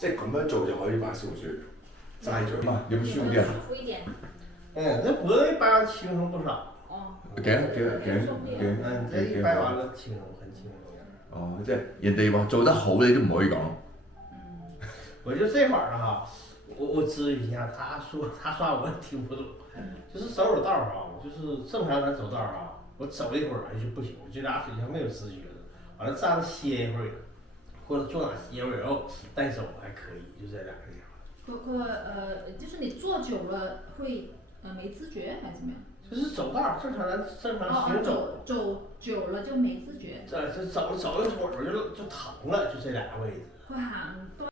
即係咁樣做就可以把小說齋咗嘛？有冇舒服啲啊？舒服一點。这100掰轻松不少。哦。幾多？这一掰完了轻松，很轻松。哦，即係人哋話做得好，你都唔可以講。我就这会儿哈，我咨询一下，他说我听不懂，就是走道啊，就是正常咱走道啊，我走一会儿就不行，这俩腿上没有知觉了，完了站着歇一会儿，或者坐哪歇会儿，然后再走还可以，就这两个地方。就是你坐久了会没知觉还是怎么样？就是走道，正常行走。走久了就没知觉。这走一会儿就疼了，就这俩位置。會行多